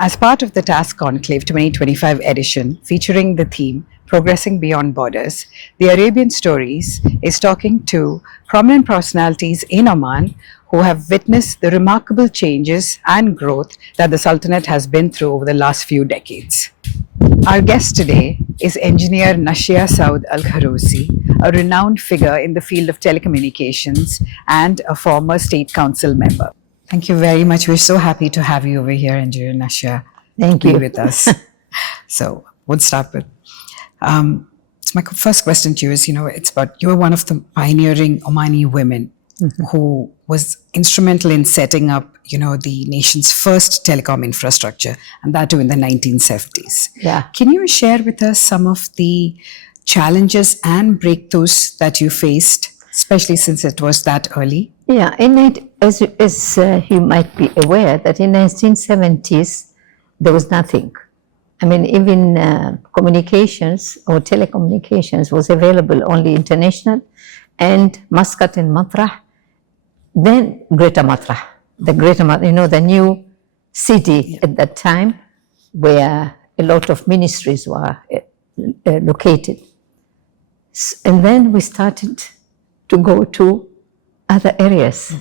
As part of the TAS Conclave 2025 edition featuring the theme Progressing Beyond Borders, the Arabian Stories is talking to prominent personalities in Oman who have witnessed the remarkable changes and growth that the Sultanate has been through over the last few decades. Our guest today is engineer Naashiah Saud Al-Kharusi, a renowned figure in the field of telecommunications and a former State Council member. Thank you very much. We're so happy to have you over here, engineer Naashiah. Thank you. With us. So we'll start with, so my first question to you is, it's about, you were one of the pioneering Omani women who was instrumental in setting up, the nation's first telecom infrastructure, and that too in the 1970s. Yeah. Can you share with us some of the challenges and breakthroughs that you faced, especially since it was that early? Yeah, as you might be aware, that in 1970s, there was nothing. I mean, even communications or telecommunications was available only international and Muscat and Matrah, then Greater Matrah. The Greater Matrah, the new city at that time where a lot of ministries were located. And then we started to go to other areas.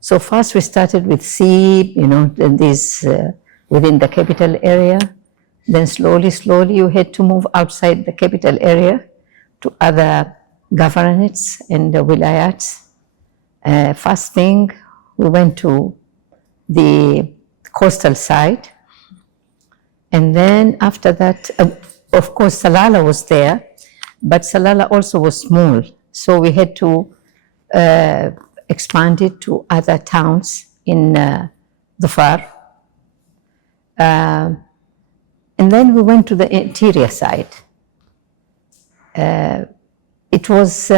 So first we started with sea, within the capital area. Then slowly you had to move outside the capital area to other governorates and wilayats. First thing, we went to the coastal side. And then after that, of course, Salalah was there, but Salalah also was small. So we had to expand it to other towns in the far. And then we went to the interior side. It was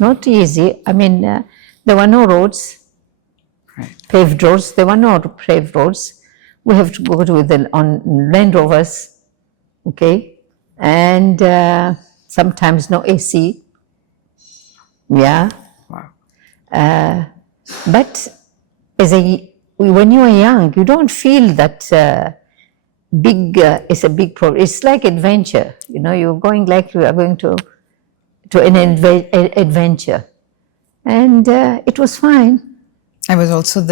not easy. I mean, there were no roads, paved roads. There were no paved roads. We have to go on Land Rovers, okay, and sometimes no AC. Yeah. Wow. But when you are young, you don't feel that it's a big problem. It's like adventure. You're going like you are going to an adventure, and it was fine. I was also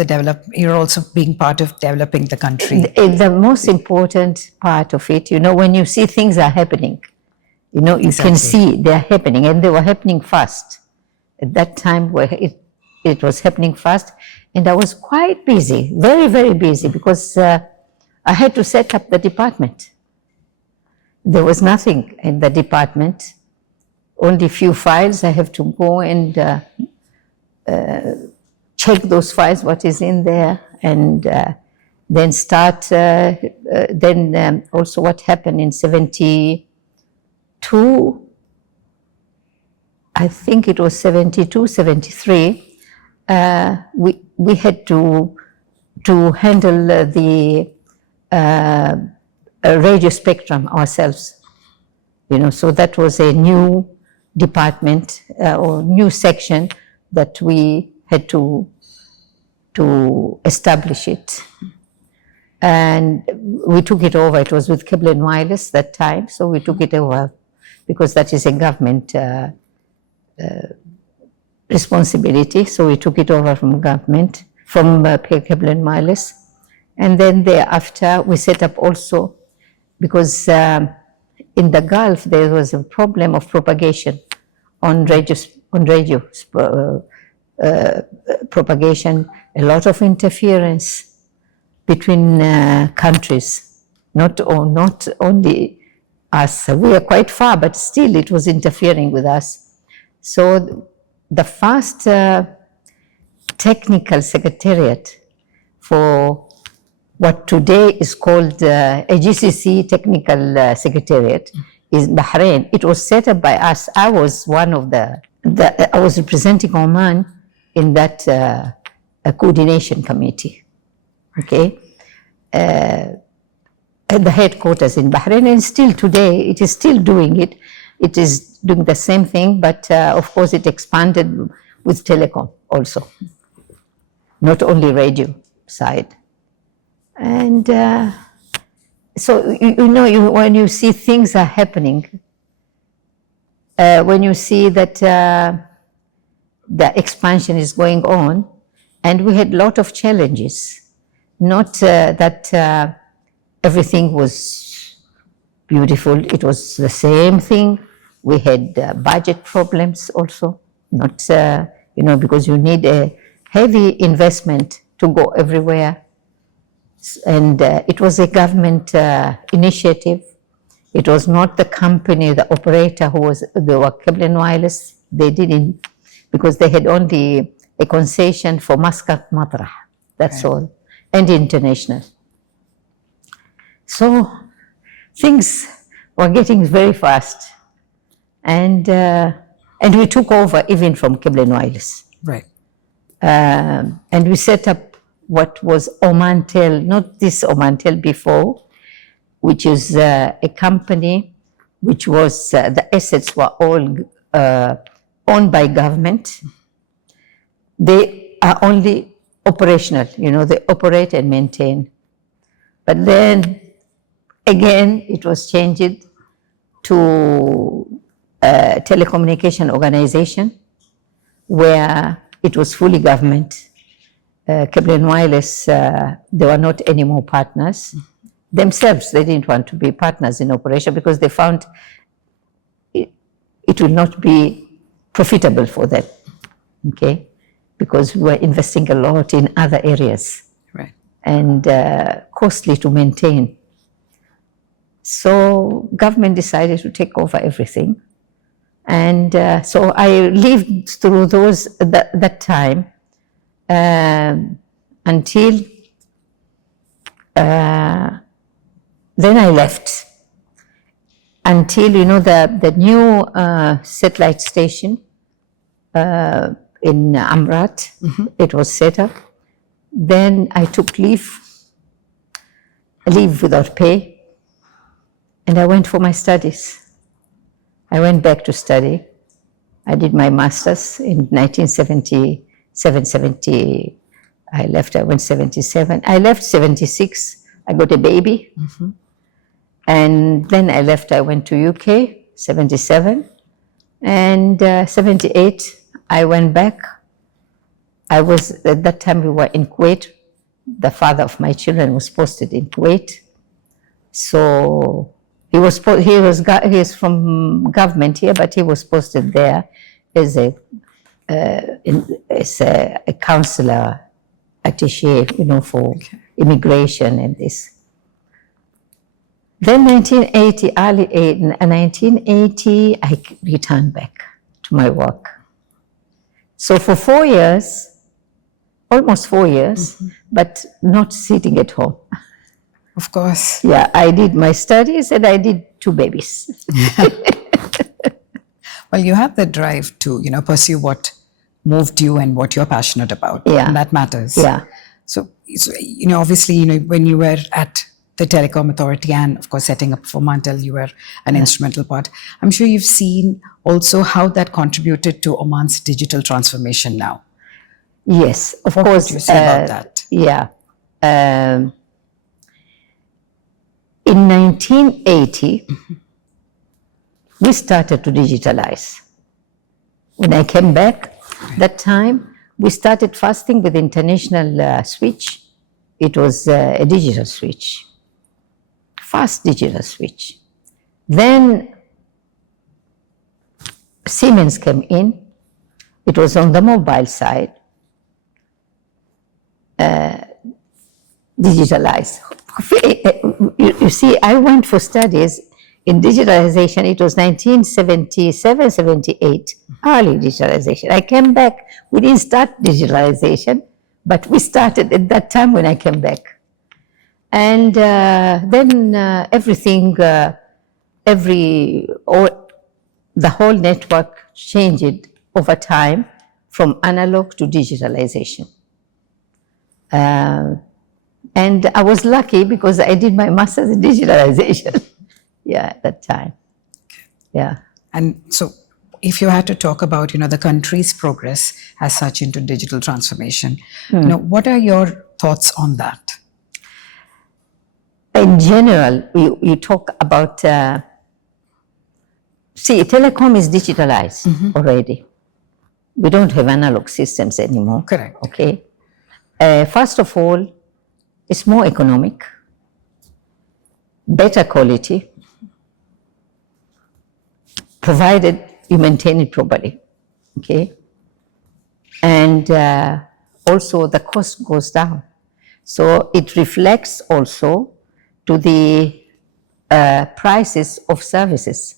you're also being part of developing the country. The most important part of it, when you see things are happening, you Exactly. can see they're happening, and they were happening fast. At that time, where it was happening fast, and I was quite busy, very, very busy, because I had to set up the department. There was nothing in the department, only few files. I have to go and check those files, what is in there, and then start, also what happened in 72, I think it was 72, 73, we had to handle the radio spectrum ourselves, so that was a new department or new section that we had to establish it. And we took it over. It was with Cable and Wireless that time, so we took it over because that is a government responsibility. So we took it over from government, from Cable and Wireless. And then thereafter, we set up also, because in the Gulf, there was a problem of propagation on radio propagation, a lot of interference between countries, not only us. We are quite far, but still it was interfering with us. So the first technical secretariat for what today is called a GCC Technical Secretariat is Bahrain. It was set up by us. I was one of I was representing Oman in that coordination committee, okay, at the headquarters in Bahrain, and still today it is still doing it. It is doing the same thing, but of course it expanded with Telecom also, not only radio side. And so, when you see things are happening, when you see that the expansion is going on, and we had a lot of challenges, not that everything was beautiful. It was the same thing. We had budget problems also, not, because you need a heavy investment to go everywhere. And it was a government initiative. It was not the company, the operator they were Cable and Wireless. They didn't, because they had only a concession for Muscat Matrah, that's all, and international. So things were getting very fast. And we took over even from Cable and Wireless. Right. And we set up what was Omantel, not this Omantel before, which is a company which was, the assets were all owned by government. They are only operational, they operate and maintain. But then again, it was changed to a telecommunication organization where it was fully government. Cable and Wireless, they were not anymore partners. Themselves, they didn't want to be partners in operation because they found it would not be profitable for them, okay? Because we were investing a lot in other areas, right, and costly to maintain. So government decided to take over everything. And so I lived through that time until then I left. Until, the new satellite station in Amrat, it was set up. Then I took leave without pay, and I went for my studies. I went back to study. I did my master's in 1977, 70. I went 77. I left 76. I got a baby. And then I left. I went to UK, 77. And 78, I went back. At that time we were in Kuwait. The father of my children was posted in Kuwait. So he is from government here, but he was posted there as a counselor attaché, for immigration and this. Then 1980, I returned back to my work. So for 4 years, almost 4 years, but not sitting at home. Of course. Yeah, I did my studies and I did 2 babies. Well, you had the drive to, pursue what moved you and what you're passionate about. Yeah. And that matters. Yeah. So obviously, when you were at the Telecom Authority and, of course, setting up for Omantel, you were an instrumental part. I'm sure you've seen also how that contributed to Oman's digital transformation now. Yes, of course. What would you say about that? Yeah. In 1980, we started to digitalize. When I came back, that time, we started fasting with international switch. It was a digital switch, fast digital switch. Then Siemens came in. It was on the mobile side, digitalized. You see, I went for studies in digitalization. It was 1977, 78, early digitalization. I came back. We didn't start digitalization, but we started at that time when I came back. And then everything, the whole network changed over time from analog to digitalization. And I was lucky because I did my master's in digitalization. Yeah, at that time. Yeah. And so if you had to talk about, the country's progress as such into digital transformation, what are your thoughts on that? general, you talk about, see, telecom is digitalized already. We don't have analog systems anymore. Correct. Okay. First of all, it's more economic, better quality, provided you maintain it properly. Okay. And also the cost goes down. So it reflects also to the prices of services.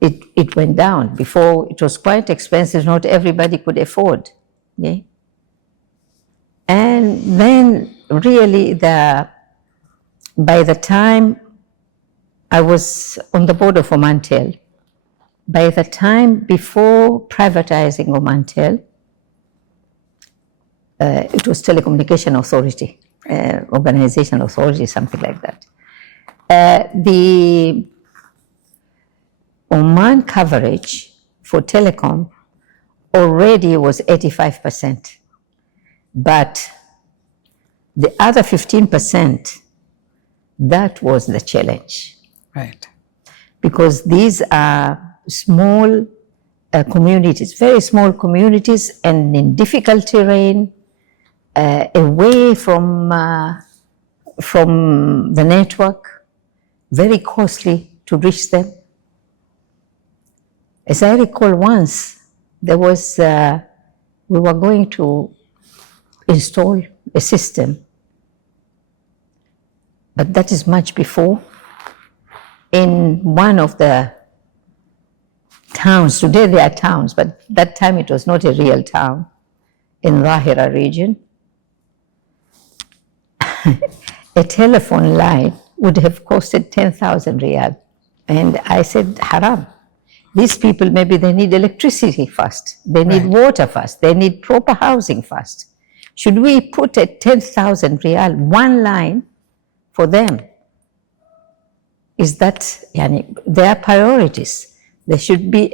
It went down. Before it was quite expensive, not everybody could afford. Okay? And then really by the time I was on the board of Omantel, by the time before privatizing Omantel, it was Telecommunication Authority, Organization Authority, something like that. The Oman coverage for telecom already was 85%, but the other 15%, that was the challenge. Right. Because these are small communities, very small communities, and in difficult terrain, away from the network, very costly to reach them. As I recall, once there was, we were going to install a system, but that is much before, in one of the towns. Today they are towns, but that time it was not a real town, in Zahira region. A telephone line would have costed 10,000 riyal. And I said, haram. These people, maybe they need electricity first. They need water first. They need proper housing first. Should we put a 10,000 riyal, one line for them? Is that, their priorities? They should be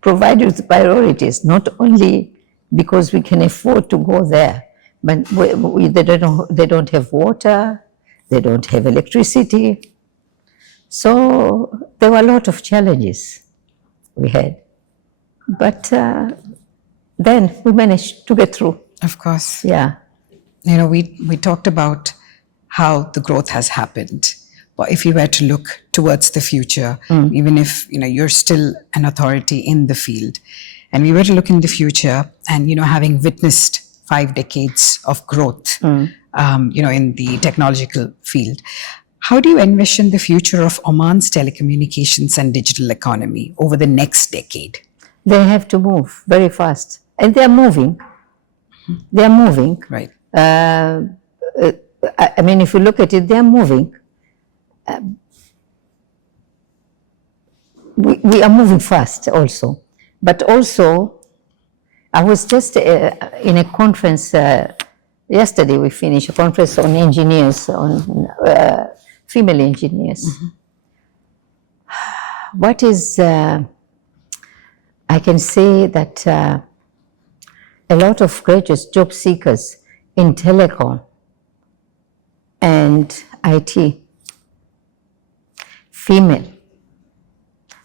provided with priorities, not only because we can afford to go there, but they don't have water, they don't have electricity. So there were a lot of challenges we had. But then we managed to get through. Of course. Yeah. We talked about how the growth has happened. But if you were to look towards the future, even if you're still an authority in the field, and we were to look in the future, and having witnessed 5 decades of growth, in the technological field, how do you envision the future of Oman's telecommunications and digital economy over the next decade? They have to move very fast, and they are moving. They are moving. Right. I mean, if you look at it, they are moving. We are moving fast also. But also, I was just in a conference, yesterday we finished a conference on engineers, on female engineers. What is, I can say that a lot of graduates, job seekers in telecom and IT, female,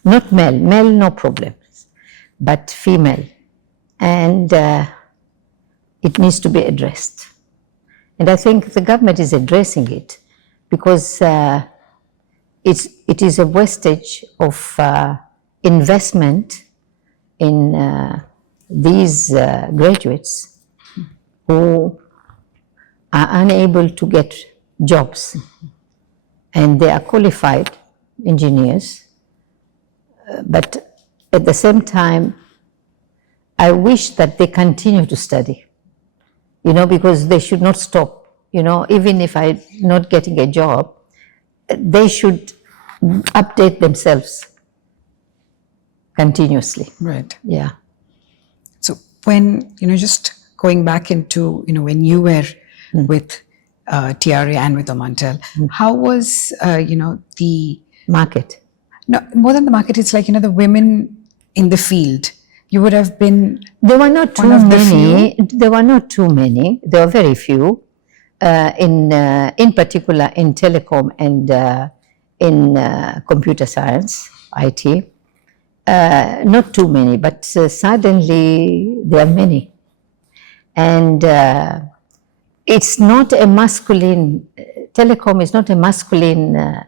not male, male no problems, but female, and it needs to be addressed. And I think the government is addressing it, because it is a wastage of investment in these graduates who are unable to get jobs, and they are qualified engineers, but at the same time, I wish that they continue to study, because they should not stop. Even if I'm not getting a job, they should update themselves continuously. Right. Yeah. So when, just going back into, when you were with TRA and with Omantel, how was, the market? No, more than the market, it's like, the women in the field. You would have been. There were not too many. There were not too many. There were very few. in particular in telecom and in computer science, IT. Not too many, but suddenly there are many. And it's not a masculine, telecom is not a masculine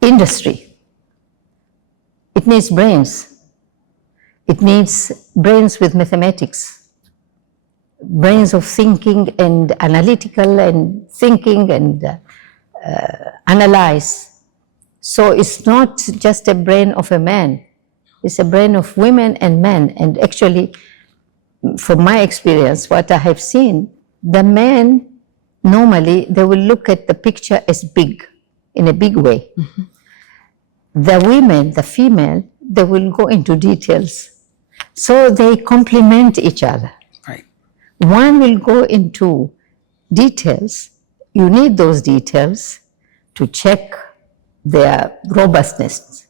industry. It needs brains. It needs brains with mathematics, brains of thinking and analytical and thinking and analyze. So it's not just a brain of a man, it's a brain of women and men. And actually, from my experience, what I have seen, the men normally, they will look at the picture as big, in a big way. Mm-hmm. The women, the female, they will go into details. So they complement each other. Right. One will go into details. You need those details to check their robustness.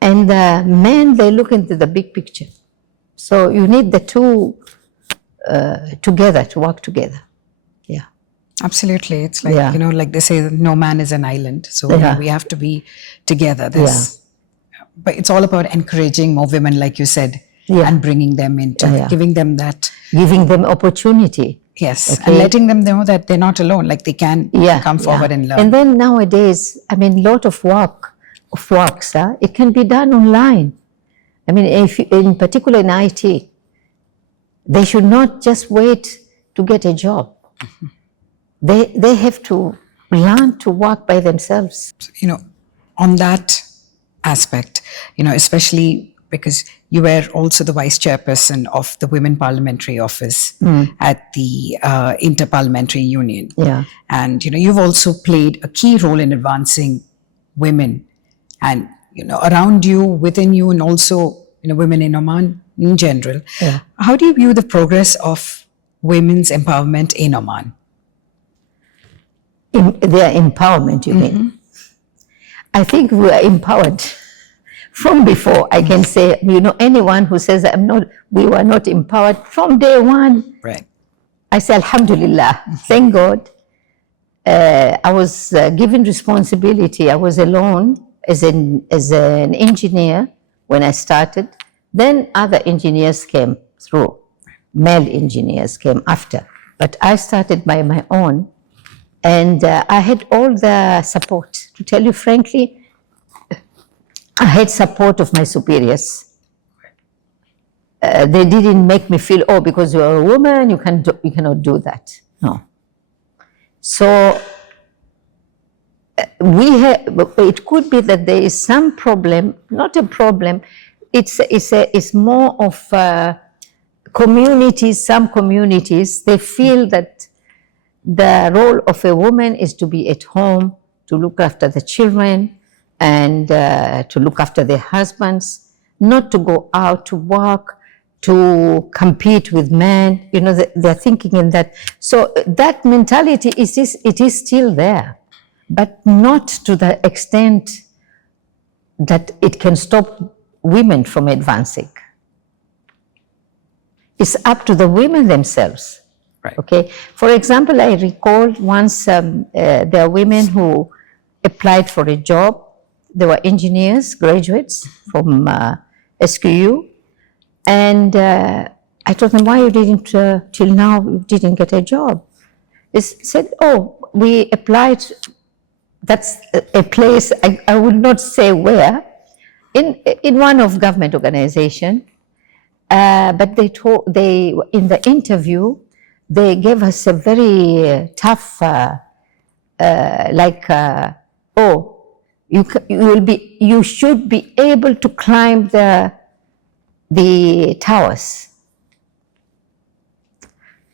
And the men, they look into the big picture. So you need the two together, to work together. Yeah. Absolutely. It's like, like they say, no man is an island. So we have to be together. But it's all about encouraging more women, like you said, and bringing them into, giving them that. Giving them opportunity. Yes, okay. And letting them know that they're not alone, like they can come forward and learn. And then nowadays, I mean, a lot of works, it can be done online. I mean, if in particular in IT, they should not just wait to get a job. Mm-hmm. They have to learn to work by themselves. On that aspect, especially because you were also the vice chairperson of the Women Parliamentary Office at the Inter-Parliamentary Union. Yeah. And, you've also played a key role in advancing women and, around you, within you, and also, women in Oman in general. Yeah. How do you view the progress of women's empowerment in Oman? Their empowerment, you mean? I think we are empowered from before. I can say, anyone who says we were not empowered from day one. Right. I say, Alhamdulillah, thank God. I was given responsibility. I was alone as an engineer when I started. Then other engineers came through. Male engineers came after. But I started by my own. And I had all the support. To tell you frankly, I had support of my superiors. They didn't make me feel, because you're a woman, you cannot do that. No. So it could be that there is some problem, not a problem. It's more of communities. Some communities, they feel that the role of a woman is to be at home, to look after the children and to look after their husbands, not to go out to work, to compete with men. They're thinking in that. So that mentality it is still there, but not to the extent that it can stop women from advancing. It's up to the women themselves. Right. Okay. For example, I recall once there are women who applied for a job. They were engineers, graduates from SQU, and I told them, why you didn't, till now, you didn't get a job? They said, we applied, that's a place, I would not say where, in one of government organization, but they in the interview, they gave us a very tough, you should be able to climb the towers.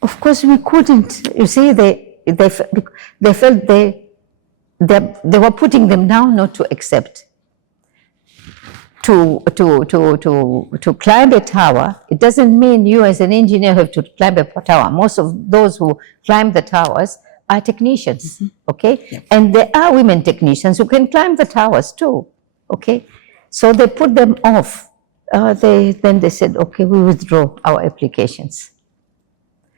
Of course, we couldn't. You see, they felt they were putting them down not to accept. To climb a tower, it doesn't mean you as an engineer have to climb a tower. Most of those who climb the towers are technicians, okay? Yeah. And there are women technicians who can climb the towers too, okay? So they put them off. Then they said, okay, we withdraw our applications.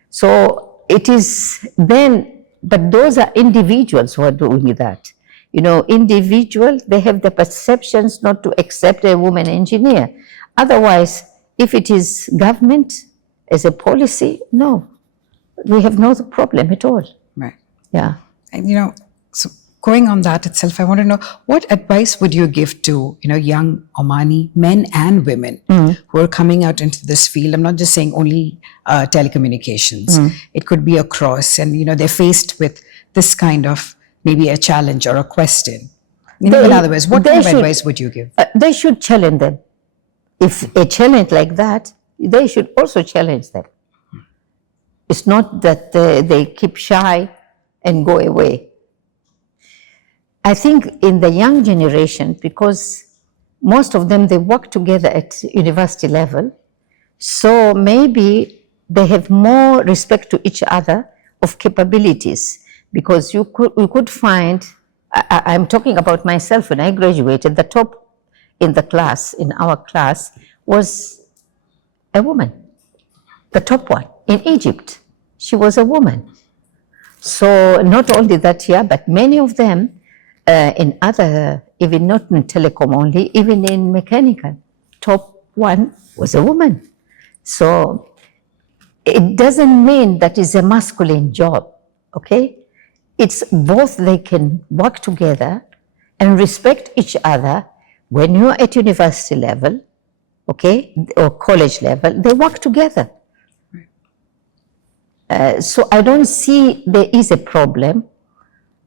So it is then, but those are individuals who are doing that. You know, individual, they have the perceptions not to accept a woman engineer. Otherwise, if it is government as a policy, no, we have no problem at all. Right. Yeah. And, so going on that itself, I want to know, what advice would you give to, young Omani men and women who are coming out into this field? I'm not just saying only telecommunications. It could be across, and, they're faced with this kind of maybe a challenge or a question. In other words, what kind of advice would you give? They should challenge them. If a challenge like that, they should also challenge them. It's not that they keep shy and go away. I think in the young generation, because most of them, they work together at university level, so maybe they have more respect to each other of capabilities, because you could find, I'm talking about myself, when I graduated, the top in the class, in our class, was a woman, the top one in Egypt. She was a woman. So not only that here, but many of them in other, even not in telecom only, even in mechanical, top one was a woman. So it doesn't mean that it's a masculine job, okay? It's both, they can work together and respect each other. When you're at university level, okay, or college level, they work together. So I don't see there is a problem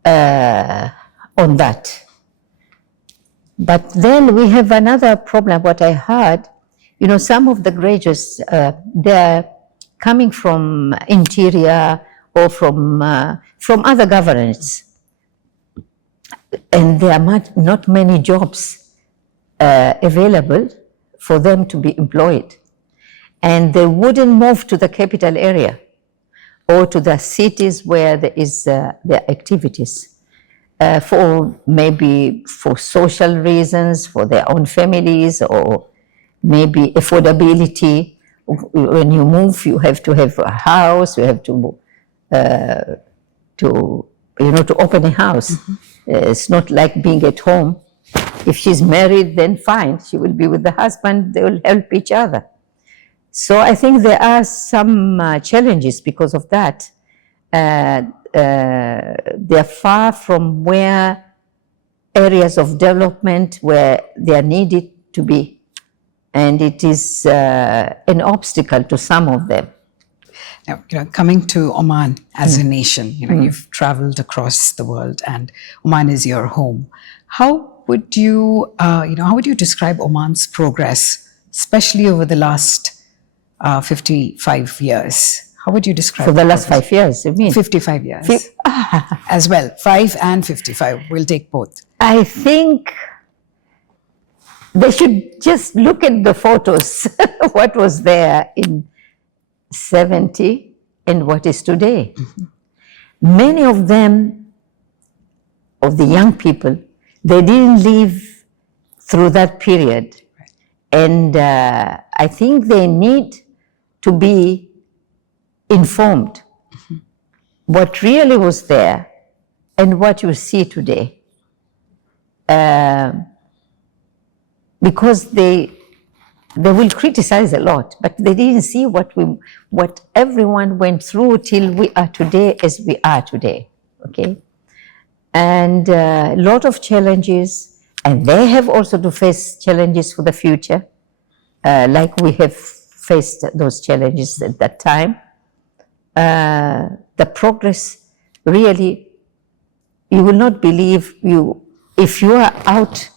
on that. But then we have another problem, what I heard, some of the graduates, they're coming from interior or from other governments, and there are not many jobs available for them to be employed. And they wouldn't move to the capital area or to the cities where there is their activities. For maybe for social reasons, for their own families, or maybe affordability. When you move, you have to have a house. You have to open a house. It's not like being at home. If she's married, then fine. She will be with the husband. They will help each other. So I think there are some challenges because of that. They're far from where areas of development where they are needed to be. And it is an obstacle to some of them. Now, coming to Oman as a nation, you've traveled across the world and Oman is your home. How would you, how would you describe Oman's progress, especially over the last 55 years? How would you describe For the last 5 years, you mean? 55 years. As well, 5 and 55. We'll take both. I think they should just look at the photos, what was there in 70 and what is today. Many of them, of the young people, they didn't live through that period. And I think they need to be informed what really was there and what you see today. Because they will criticize a lot, but they didn't see what everyone went through till we are today as we are today, okay? And a lot of challenges, and they have also to face challenges for the future, like we have faced those challenges at that time. The progress, really, you will not believe, if you are out.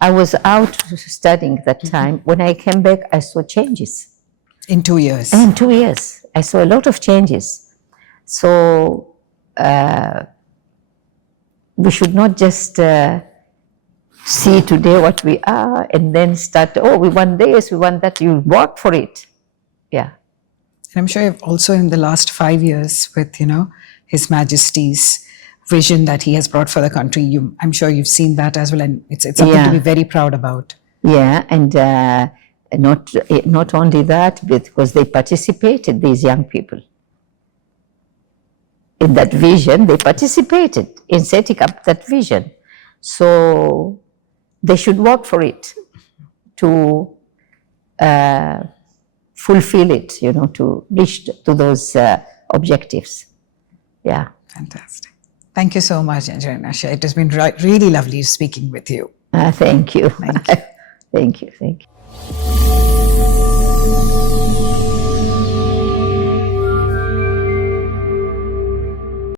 I was out studying that time. When I came back, I saw changes. In 2 years? In 2 years. I saw a lot of changes. So we should not just see today what we are and then start, we want this, we want that. You work for it. Yeah. And I'm sure you've also in the last 5 years with, His Majesty's vision that he has brought for the country. I'm sure you've seen that as well, and it's something to be very proud about. Yeah, and not only that, because they participated, these young people. in that vision, they participated in setting up that vision. So they should work for it to fulfill it, to reach to those objectives. Yeah. Fantastic. Thank you so much, Engineer Naashiah. It has been really lovely speaking with you. Thank you. Thank you. Thank you. Thank you.